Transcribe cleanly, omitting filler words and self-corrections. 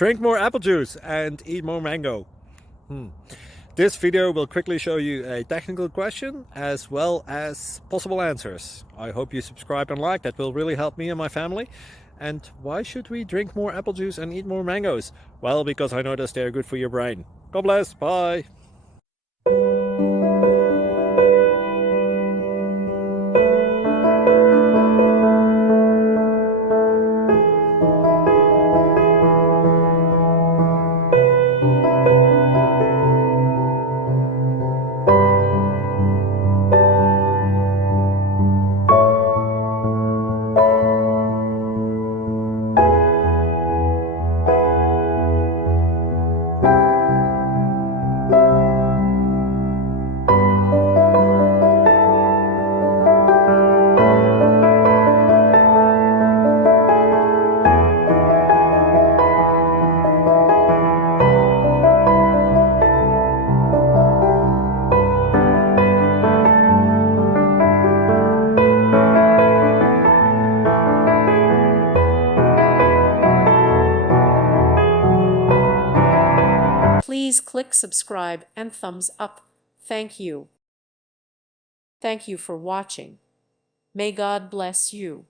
Drink more apple juice and eat more mango. This video will quickly show you a technical question as well as possible answers. I hope you subscribe and like, that will really help me and my family. And why should we drink more apple juice and eat more mangoes? Well, because I noticed they're good for your brain. God bless, bye! Please click subscribe and thumbs up. Thank you. Thank you for watching. May God bless you.